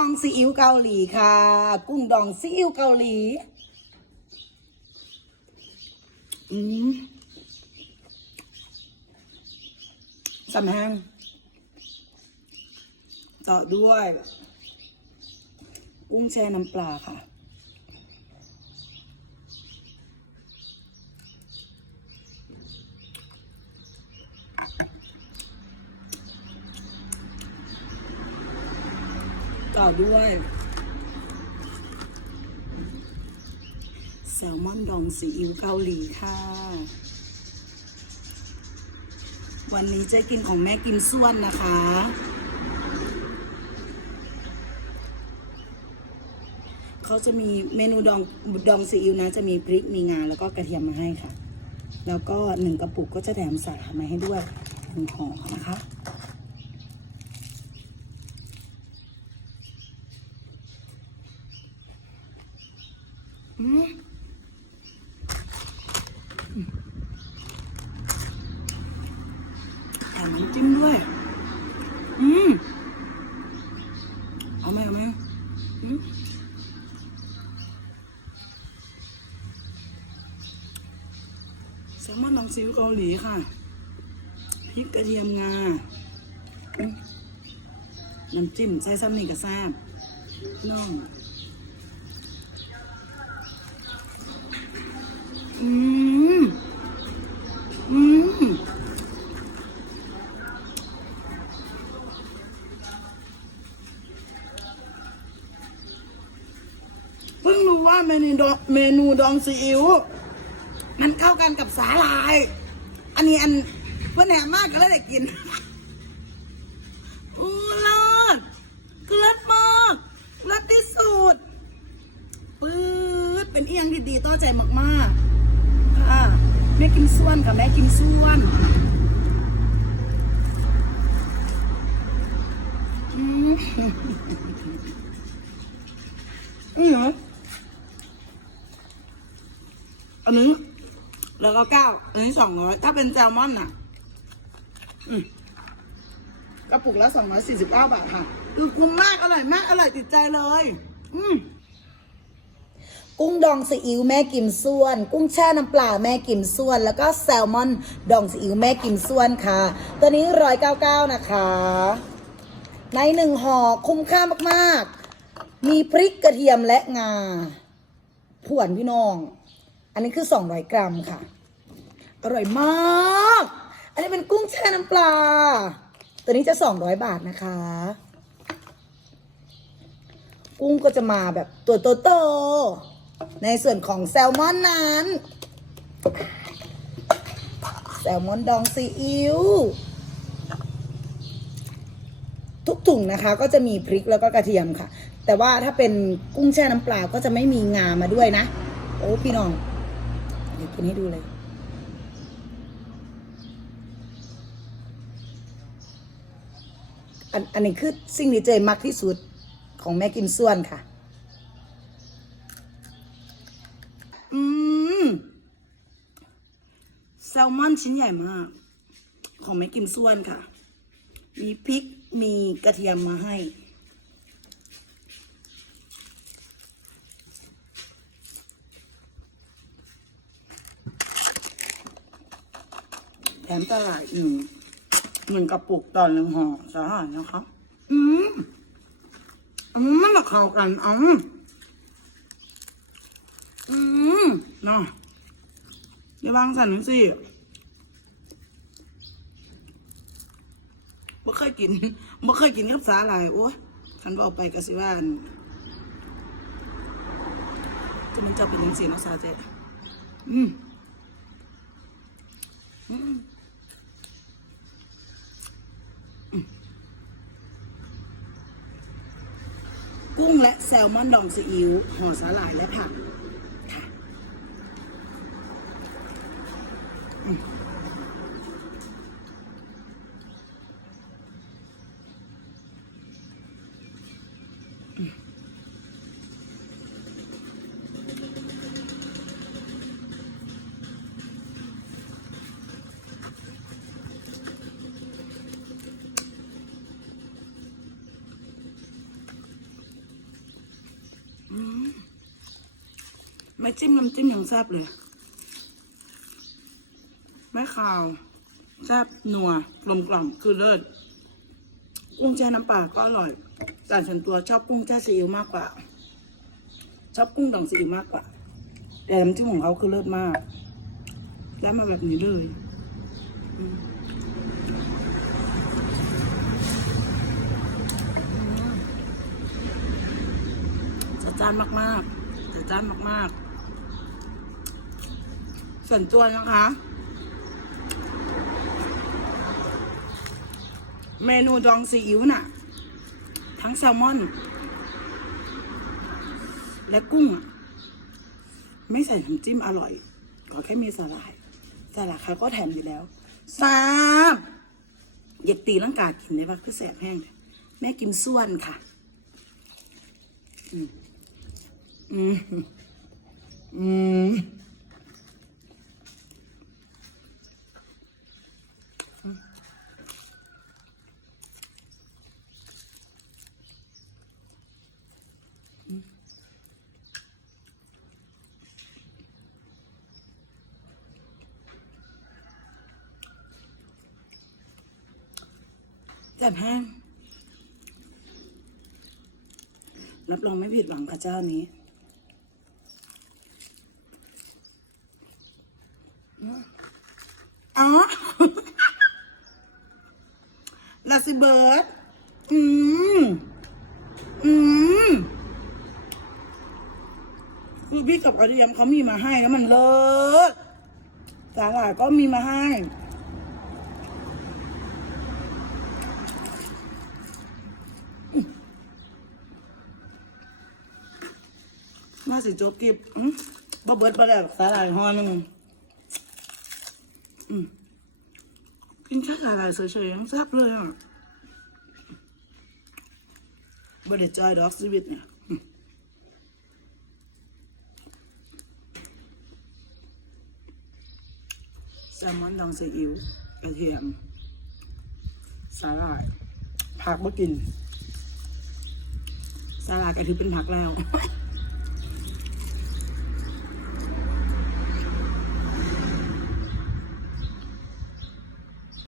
องซีอิ๊วเกาหลีค่ะ กุ้งดองซีอิ๊วเกาหลี อืมสำแห้งต่อด้วย กุ้งแช่น้ำปลาค่ะ ต่อด้วยแซลมอนดองซีอิ๊วเกาหลีค่ะ วันนี้จ๊กินของแม่กิมส่วนนะคะ เขาจะมีเมนูดองดองซีอิ๊วนะ จะมีพริกมีงา แล้วก็กระเทียมมาให้ค่ะ แล้วก็หนึ่งกระปุกก็จะแถมสามาให้ด้วยหนึ่งห่อนะคะ มน้ำจิ้มด้วย อืมเอาไหมเอาไหมแซลมอนดองซีอิ๊วเกาหลีค่ะ พริกกระเทียมงา น้ำจิ้ม ใส่ซ้ำนี่กับแซ่บน้อง อืม อืม เพิ่งรู้ว่า เมนูดองเมนูดองซีอิ๊วมันเข้ากันกับสาหร่าย อันนี้อันเพื่อนแหนมมากก็เลยได้กินอู้เลิศคือเลิศมากเลิศที่สุดปื๊ดเป็นเอียงที่ดีต่อใจมากๆค่ะแม่กิมส่วนค่ะแม่กิมส่วนอืมนี่เหร อันนี้แล้วก็เก้าอันนี้สองร้อยถ้าเป็นแซลมอนน่ะกระปุกละสองร้อยสี่สิบเก้าบาทค่ะคือคุ้มมากอร่อยมากอร่อยติดใจเลย อืมกุ้งดองซีอิ๊วแม่กิมส่วน กุ้งแช่น้ำปลาแม่กิมส่วน แล้วก็แซลมอนดองซีอิ๊วแม่กิมส่วนค่ะ ตัวนี้ร้อยเก้าเก้านะคะ ในหนึ่งห่อคุ้มค่ามากๆ มีพริกกระเทียมและงาผวนพี่น้อง อันนี้คือ 200 กรัมค่ะ อร่อยมาก อันนี้เป็นกุ้งแช่น้ำปลา ตัวนี้จะ 200 บาทนะคะ กุ้งก็จะมาแบบตัวโตๆในส่วนของแซลมอนนั้น แซลมอนดองซีอิ๊วทุกถุงนะคะ ก็จะมีพริกแล้วก็กระเทียมค่ะ แต่ว่าถ้าเป็นกุ้งแช่น้ำปลาก็จะไม่มีงามาด้วยนะ โอ้พี่น้อง ดี๋ยวกินให้ดูเลย อันอันนี้คือสิ่งที่เจมักที่สุดของแม่กิมส่วนค่ะ อืมแซลมอนชิ้นใหญ่มาก ของแม่กิมส่วนค่ะ มีพริกมีกระเทียมมาให้ ถมตลาดหนึ่งหนึ่งกระปุกต่อหนึ่งห่อสาหร่ายนะคะ อืมอันนี้มันละเข้ากันเอ๋ออืมนาะเดี๋ยววางสั่นหนึ่งสิบ่เคยกินบ่เคยกินกับสาหร่ายโอ้ยคันบอกไปก็สิว่านจะมันจะเป็นยังสีเนาะสาเจอืมกุ้ง แซลมอนดองซีอิ๊วห่อสาหร่ายและผัก ไม่จิ้มน้ำจิ้มยังแซ่บเลยไม่ขาวแซ่บนัวกลมกล่อมคือเลิศกุ้งแช่น้ำปลาก็อร่อยแต่ส่วนตัวชอบกุ้งแช่ซีอิ๊วมากกว่า ชอบกุ้งดองซีอิ๊วมากกว่า แต่น้ำจิ้มของเขาคือเลิศมากได้มาแบบนี้เลย จ้านมากๆจัดจ้านมาก ๆ ส่วนตัวนะคะ เมนูดองซีอิ๊วน่ะ ทั้งแซลมอน และกุ้งอะ ไม่ใส่น้ำจิ้มอร่อยขอแค่มีสาหร่ายสาหร่ายเขาก็แถมอยู่แล้วสามอย่าตีร่างกายกินได้ปะคือแสบแห้งแม่กินส่วนค่ะ อืม อืมอืมแสบแห้งรับรองไม่ผิดหวังค่ะเจ้านี้ อ๋อ ลาซิ เบิร์ดอืมอืมคือพี่กับอดิยมเขามีมาให้แล้วมันเลิศสาหร่ายก็มีมาให้มาสิจบกิบอืมบ่เบิดบ่ได้หรอกสาหร่ายห่อหนึงอืมกินแค่สาหร่ายเฉยๆยังแซ่บเลยอะ บ่ได้จอยดอกชีวิตเนี่ยแซลมอนดองซีอิ๊วกระเทียม สาหร่าย ผักบ่กิน สาหร่ายก็ถือเป็นผักแล้ว